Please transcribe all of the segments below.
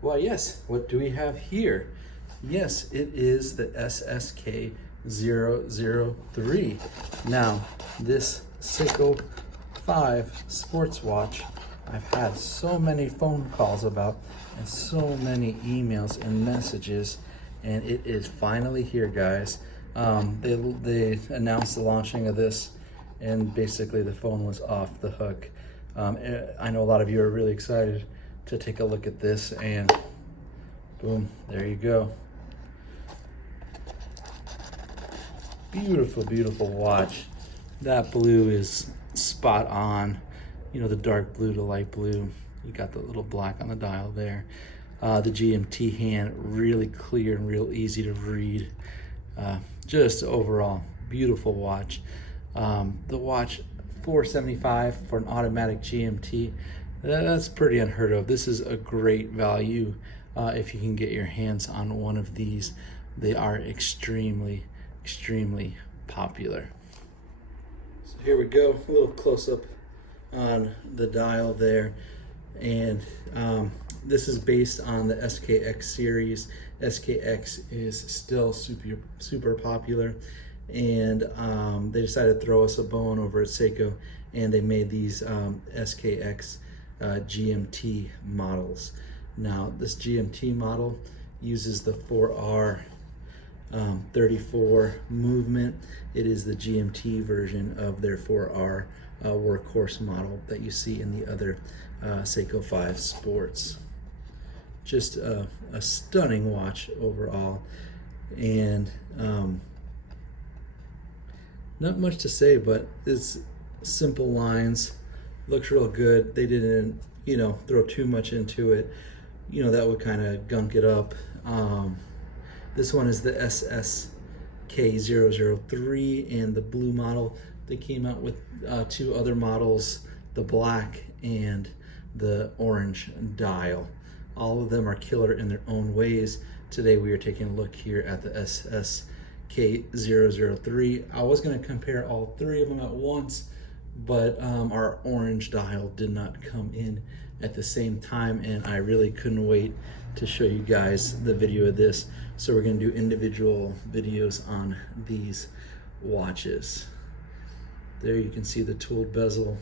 Why, yes, what do we have here? Yes, it is the SSK003. Now, this Seiko 5 sports watch, I've had so many phone calls about and so many emails and messages, and it is finally here, guys. They announced the launching of this, and basically the phone was off the hook. I know a lot of you are really excited to take a look at this, and boom, there you go. Beautiful, beautiful watch. That blue is spot on. You know, the dark blue to light blue. You got the little black on the dial there. The GMT hand, really clear and real easy to read. Just overall, beautiful watch. The watch, $475 for an automatic GMT. That's pretty unheard of. This is a great value if you can get your hands on one of these. They are extremely popular. So here we go, a little close up on the dial there, and this is based on the SKX series. SKX is still super popular, and they decided to throw us a bone over at Seiko, and they made these SKX GMT models. Now this GMT model uses the 4R 34 movement. It is the GMT version of their 4R workhorse model that you see in the other Seiko 5 Sports. Just a stunning watch overall, and not much to say, but it's simple lines, looks real good. They didn't, you know, throw too much into it. You know, that would kind of gunk it up. This one is the SSK003 and the blue model. They came out with two other models, the black and the orange dial. All of them are killer in their own ways. Today we are taking a look here at the SSK003. I was going to compare all three of them at once, but our orange dial did not come in at the same time, and I really couldn't wait to show you guys the video of this. So we're going to do individual videos on these watches. There you can see the tooled bezel.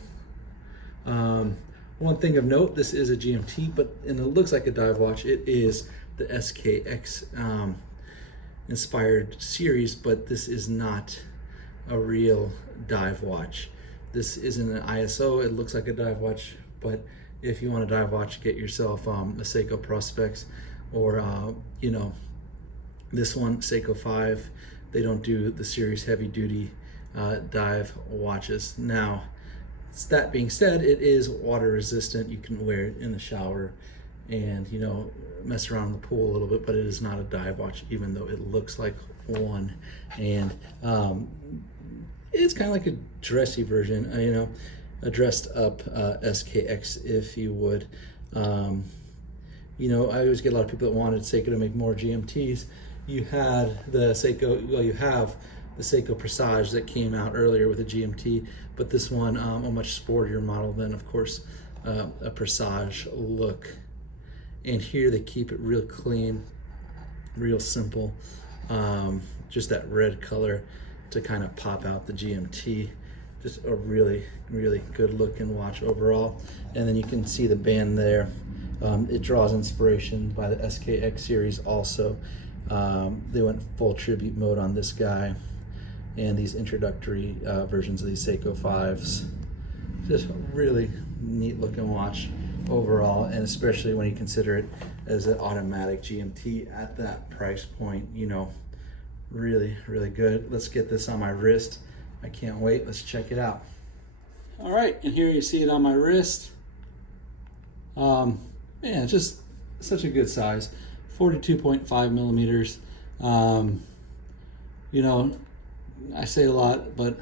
One thing of note, this is a GMT, and it looks like a dive watch. It is the SKX inspired series, but this is not a real dive watch. This isn't an ISO. It looks like a dive watch, but if you want a dive watch, get yourself a Seiko Prospex, or you know, this one, Seiko 5. They don't do the series heavy duty dive watches. Now, that being said, it is water resistant. You can wear it in the shower and, you know, mess around in the pool a little bit, but it is not a dive watch, even though it looks like one. And it's kind of like a dressy version, you know, a dressed up SKX, if you would. You know, I always get a lot of people that wanted Seiko to make more GMTs. You had the Seiko, well, you have the Seiko Presage that came out earlier with a GMT, but this one, a much sportier model than, of course, a Presage look. And here they keep it real clean, real simple, just that red color to kind of pop out the GMT. Just a really good looking watch overall. And then you can see the band there. It draws inspiration by the SKX series also. They went full tribute mode on this guy, and these introductory versions of these Seiko 5s. Just a really neat looking watch overall, and especially when you consider it as an automatic GMT at that price point, you know, really good. Let's get this on my wrist. I can't wait. Let's check it out. All right, and here you see it on my wrist. Man, just such a good size, 42.5 millimeters. You know, I say a lot, but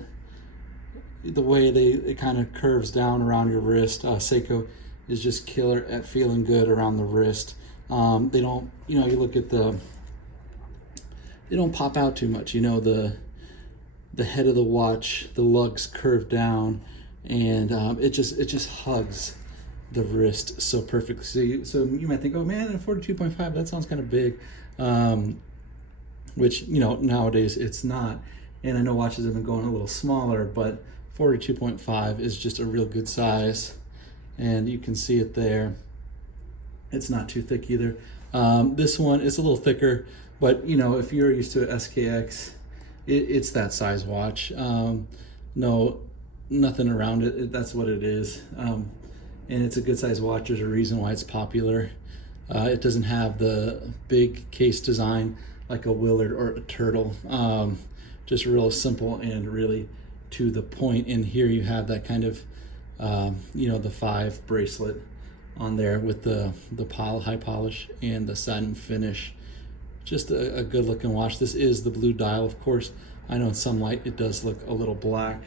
the way it kind of curves down around your wrist, Seiko is just killer at feeling good around the wrist. They don't, you know, you look at they don't pop out too much. You know, the head of the watch, the lugs curve down, and it just hugs the wrist so perfectly. So you might think, oh man, a 42.5, that sounds kind of big, which, you know, nowadays it's not. And I know watches have been going a little smaller, but 42.5 is just a real good size. And you can see it there. It's not too thick either. This one is a little thicker, but you know, if you're used to an SKX, it's that size watch. No, nothing around it. That's what it is. And it's a good size watch. There's a reason why it's popular. It doesn't have the big case design like a Willard or a Turtle. Just real simple and really to the point. And here you have that kind of, you know, the 5 bracelet on there with the high polish and the satin finish. Just a good looking watch. This is the blue dial, of course. I know in some light it does look a little black,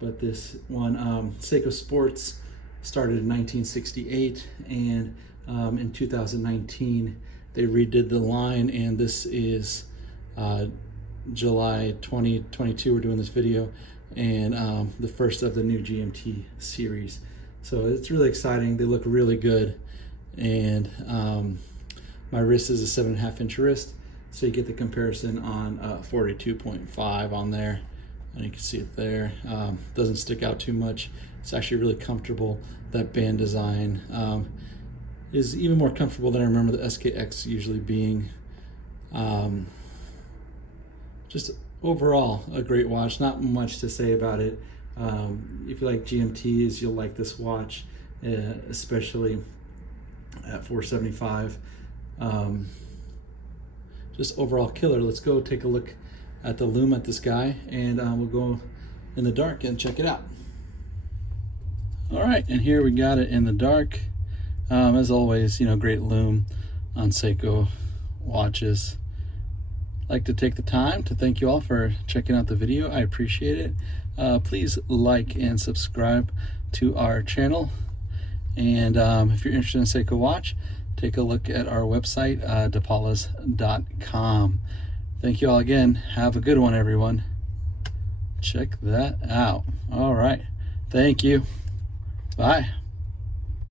but this one, Seiko Sports, started in 1968, and in 2019 they redid the line, and this is July 2022 we're doing this video, and the first of the new GMT series. So it's really exciting. They look really good, and my wrist is a 7.5 inch wrist, so you get the comparison on 42.5 on there, and you can see it there. Doesn't stick out too much. It's actually really comfortable. That band design is even more comfortable than I remember the SKX usually being. Just overall a great watch. Not much to say about it. If you like GMTs, you'll like this watch, especially at $475. Just overall killer. Let's go take a look at the Lume at this guy, and we'll go in the dark and check it out. All right, and here we got it in the dark. As always, you know, great Lume on Seiko watches. I'd like to take the time to thank you all for checking out the video. I appreciate it. Please like and subscribe to our channel. And if you're interested in Seiko watch, take a look at our website, depalas.com. Thank you all again. Have a good one, everyone. Check that out. All right. Thank you. Bye.